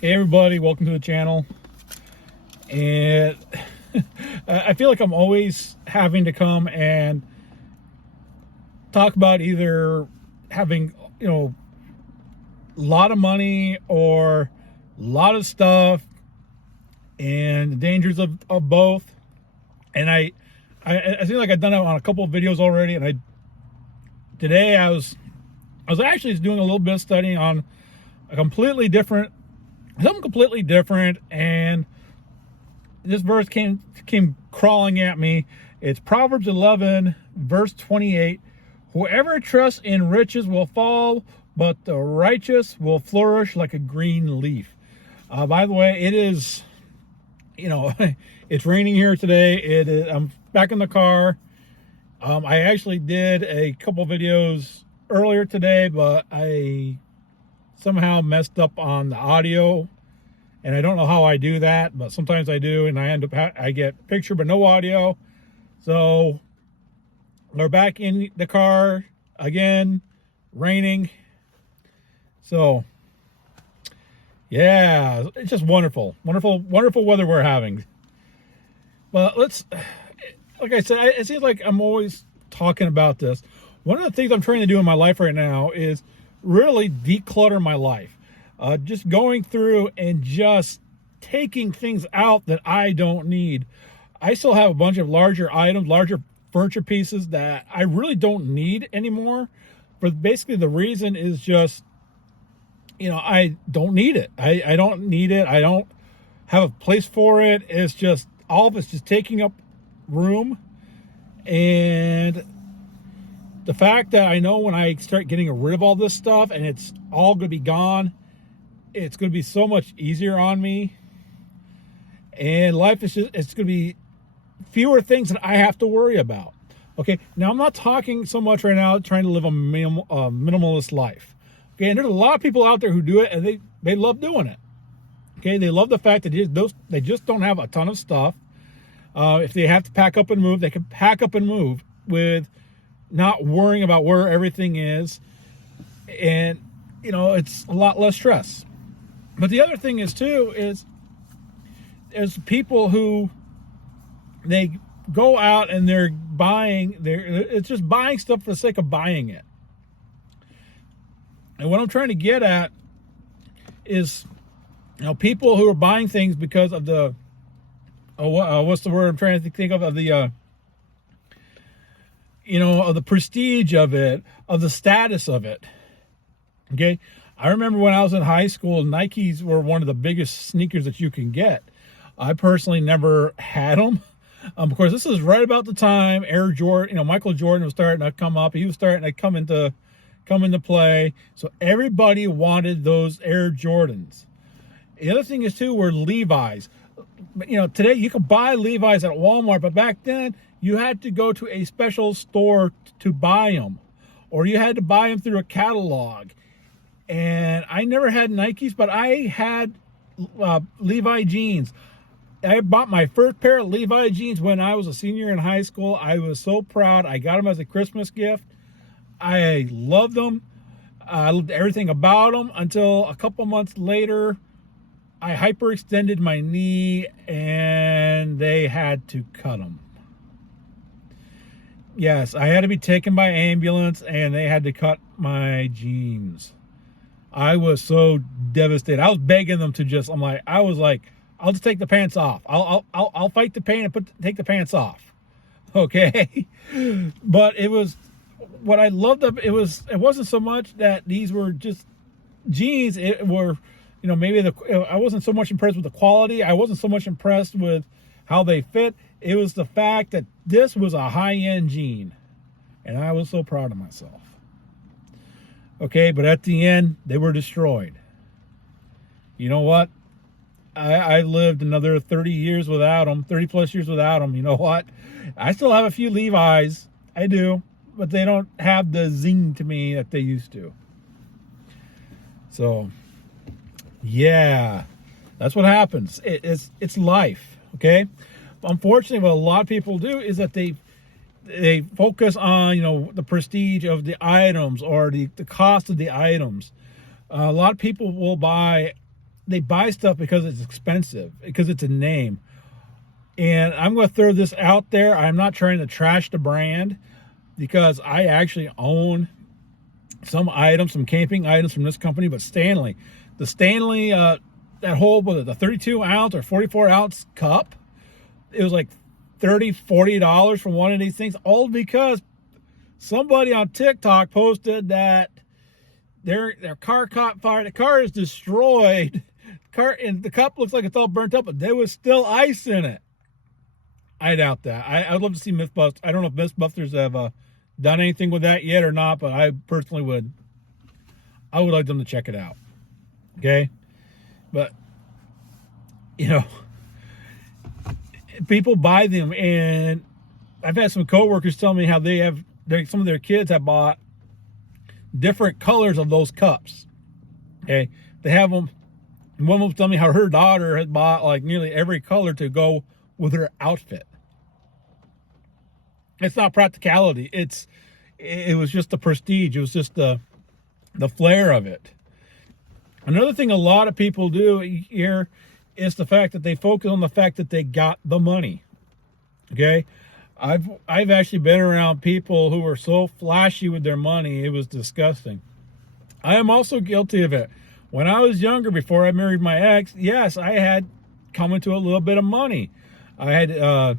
Hey everybody, welcome to the channel. And I feel like I'm always having to come and talk about either having, a lot of money or a lot of stuff and the dangers of both. And I feel like I've done it on a couple of videos already. And today I was actually doing a little bit of studying on something completely different, and this verse came crawling at me. It's Proverbs 11 verse 28. Whoever trusts in riches will fall, but the righteous will flourish like a green leaf. By the way, it is, it's raining here today. I'm back in the car. I actually did a couple videos earlier today, but I somehow messed up on the audio, and I don't know how I do that, but sometimes I do, and I get picture but no audio. So we're back in the car again, raining. So yeah, it's just wonderful weather we're having. But like I said, it seems like I'm always talking about this. One of the things I'm trying to do in my life right now is really declutter my life. Just going through and just taking things out that I don't need. I still have a bunch of larger items, larger furniture pieces that I really don't need anymore. But basically the reason is just, I don't need it. I don't need it. I don't have a place for it. It's just, all of it's just taking up room. And the fact that I know when I start getting rid of all this stuff and it's all going to be gone, it's going to be so much easier on me. And life is just, it's going to be fewer things that I have to worry about. Okay, now I'm not talking so much right now trying to live a minimalist life. Okay, and there's a lot of people out there who do it, and they love doing it. Okay, they love the fact that they just don't have a ton of stuff. If they have to pack up and move, they can pack up and move with not worrying about where everything is. And, it's a lot less stress. But the other thing is people who, they go out and it's just buying stuff for the sake of buying it. And what I'm trying to get at is, people who are buying things because of the, what's the word I'm trying to think of the, of the prestige of it, of the status of it. Okay. I remember when I was in high school, Nikes were one of the biggest sneakers that you can get. I personally never had them. Of course, this is right about the time Air Jordan, Michael Jordan was starting to come up. He was starting to come into play. So everybody wanted those Air Jordans. The other thing is too, were Levi's. Today you can buy Levi's at Walmart, but back then you had to go to a special store to buy them, or you had to buy them through a catalog. And I never had Nikes, but I had Levi jeans. I bought my first pair of Levi jeans when I was a senior in high school. I was so proud. I got them as a Christmas gift. I loved them. I loved everything about them until a couple months later, I hyperextended my knee and they had to cut them. Yes, I had to be taken by ambulance and they had to cut my jeans. I was so devastated. I was begging them to I'll just take the pants off. I'll fight the pain and take the pants off. Okay. But it was, what I loved it wasn't so much that these were just jeans. It were, I wasn't so much impressed with the quality. I wasn't so much impressed with how they fit. It was the fact that this was a high-end jean. And I was so proud of myself. Okay, but at the end, they were destroyed. You know what? I lived another 30 years without them, 30 plus years without them. You know what? I still have a few Levi's. I do. But they don't have the zing to me that they used to. So, yeah. That's what happens. It's life. Okay? Unfortunately, what a lot of people do is that they focus on, the prestige of the items or the cost of the items. A lot of people will buy they buy stuff because it's expensive, because it's a name. And I'm going to throw this out there. I'm not trying to trash the brand, because I actually own some items, some camping items from this company, but Stanley. The Stanley, that whole, the 32 ounce or 44 ounce cup, it was like $30, $40 for one of these things, all because somebody on TikTok posted that their car caught fire. The car is destroyed. And the cup looks like it's all burnt up, but there was still ice in it. I doubt that. I'd love to see Mythbusters. I don't know if Mythbusters have done anything with that yet or not, but I personally would. I would like them to check it out. Okay? But, people buy them, and I've had some coworkers tell me how some of their kids have bought different colors of those cups. Okay? They have them. One of them told me how her daughter had bought like nearly every color to go with her outfit. It's not practicality. It was just the prestige. It was just the flair of it. Another thing a lot of people do here is the fact that they focus on the fact that they got the money. Okay? I've actually been around people who were so flashy with their money, it was disgusting. I am also guilty of it. When I was younger, before I married my ex, yes, I had come into a little bit of money. I had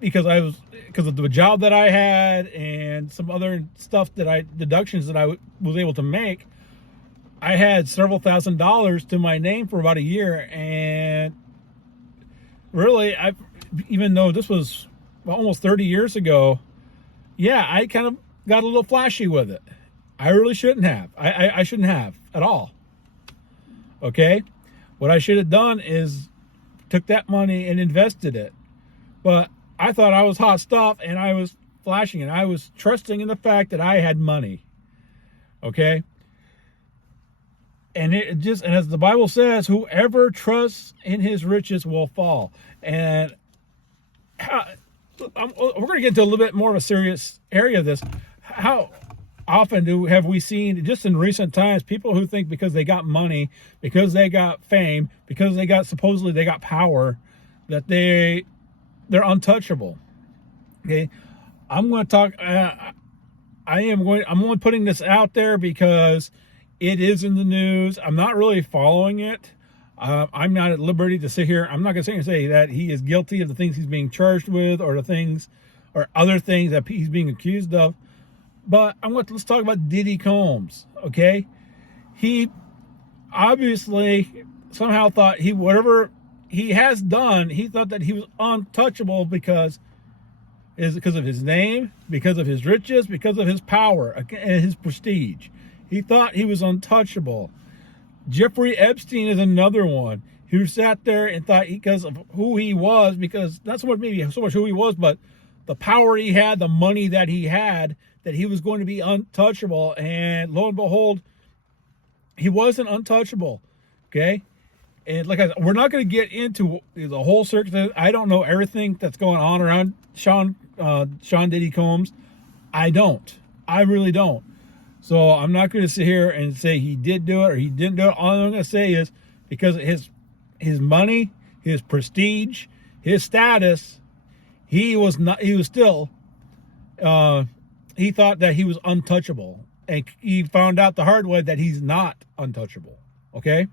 because of the job that I had and some other stuff deductions that I was able to make. I had several $1,000s to my name for about a year, and really, even though this was almost 30 years ago, yeah, I kind of got a little flashy with it. I really shouldn't have. I shouldn't have at all. Okay? What I should have done is took that money and invested it. But I thought I was hot stuff, and I was flashing, and I was trusting in the fact that I had money. Okay? And and as the Bible says, whoever trusts in his riches will fall. And we're going to get into a little bit more of a serious area of this. How often have we seen, just in recent times, people who think because they got money, because they got fame, because supposedly they got power, that they're untouchable. Okay, I'm going to talk. I'm only putting this out there because it is in the news. I'm not really following it. I'm not at liberty to sit here. I'm not going to sit here and say that he is guilty of the things he's being charged with, or other things that he's being accused of. But let's talk about Diddy Combs. Okay, he obviously somehow thought whatever he has done, he thought that he was untouchable because of his name, because of his riches, because of his power and his prestige. He thought he was untouchable. Jeffrey Epstein is another one who sat there and thought because of who he was, because not so much who he was, but the power he had, the money that he had, that he was going to be untouchable. And lo and behold, he wasn't untouchable. Okay? And like I said, we're not going to get into the whole circus. I don't know everything that's going on around Sean Diddy Combs. I really don't. So I'm not going to sit here and say he did do it or he didn't do it. All I'm going to say is because of his money, his prestige, his status, he thought that he was untouchable. And he found out the hard way that he's not untouchable. Okay?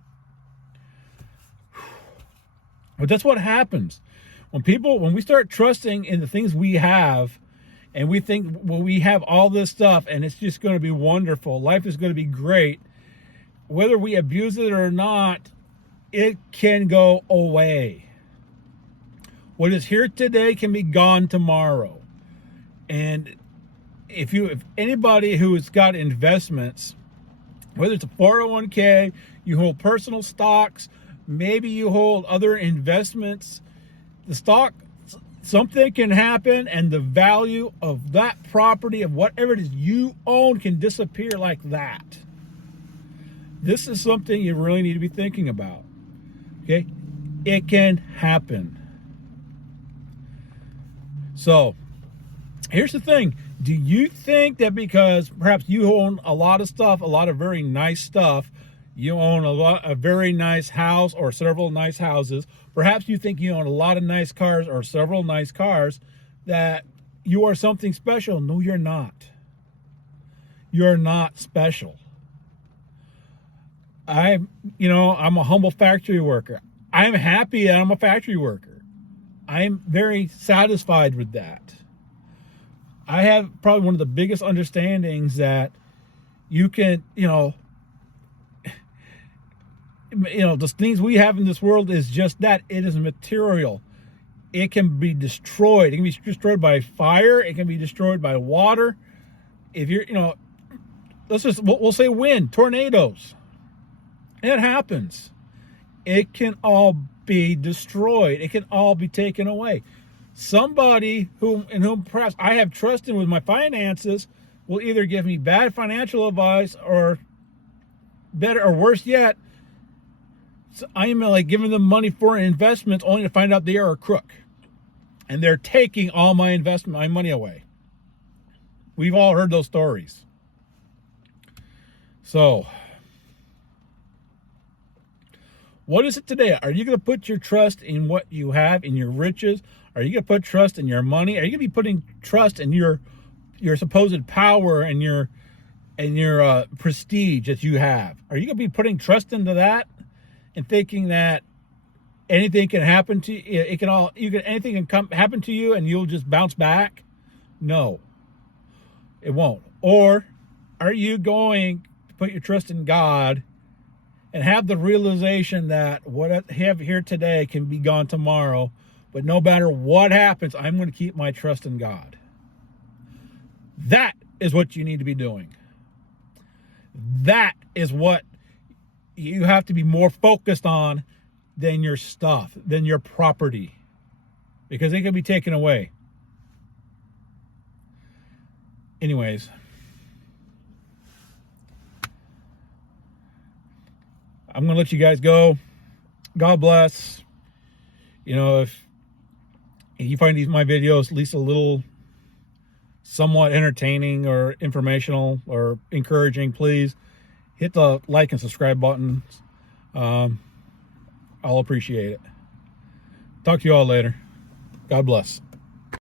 But that's what happens. When we start trusting in the things we have, and we think, well, we have all this stuff and it's just going to be wonderful, life is going to be great, whether we abuse it or not, it can go away. What is here today can be gone tomorrow. And if anybody who has got investments, whether it's a 401k, you hold personal stocks, maybe you hold other investments, the stock, something can happen and the value of that property, of whatever it is you own, can disappear like that. This is something you really need to be thinking about. Okay? It can happen. So, here's the thing. Do you think that because perhaps you own a lot of stuff, a lot of very nice stuff, You own a very nice house or several nice houses. Perhaps you think you own a lot of nice cars or several nice cars, that you are something special. No, you're not. You're not special. I'm a humble factory worker. I'm happy that I'm a factory worker. I'm very satisfied with that. I have probably one of the biggest understandings that you can, the things we have in this world is just that. It is material. It can be destroyed. It can be destroyed by fire. It can be destroyed by water. If you're, we'll say wind, tornadoes. It happens. It can all be destroyed. It can all be taken away. Somebody in whom perhaps I have trust in with my finances will either give me bad financial advice, or better or worse yet, I'm like giving them money for investments only to find out they are a crook. And they're taking all my money away. We've all heard those stories. So, what is it today? Are you going to put your trust in what you have, in your riches? Are you going to put trust in your money? Are you going to be putting trust in your supposed power and your prestige that you have? Are you going to be putting trust into that and thinking that anything can happen to you? Anything can happen to you and you'll just bounce back? No, it won't. Or are you going to put your trust in God and have the realization that what I have here today can be gone tomorrow, but no matter what happens, I'm going to keep my trust in God? That is what you need to be doing. That is what you have to be more focused on than your stuff, than your property, because it can be taken away. Anyways, I'm going to let you guys go. God bless. If you find my videos at least a little somewhat entertaining or informational or encouraging, please hit the like and subscribe buttons. I'll appreciate it. Talk to you all later. God bless.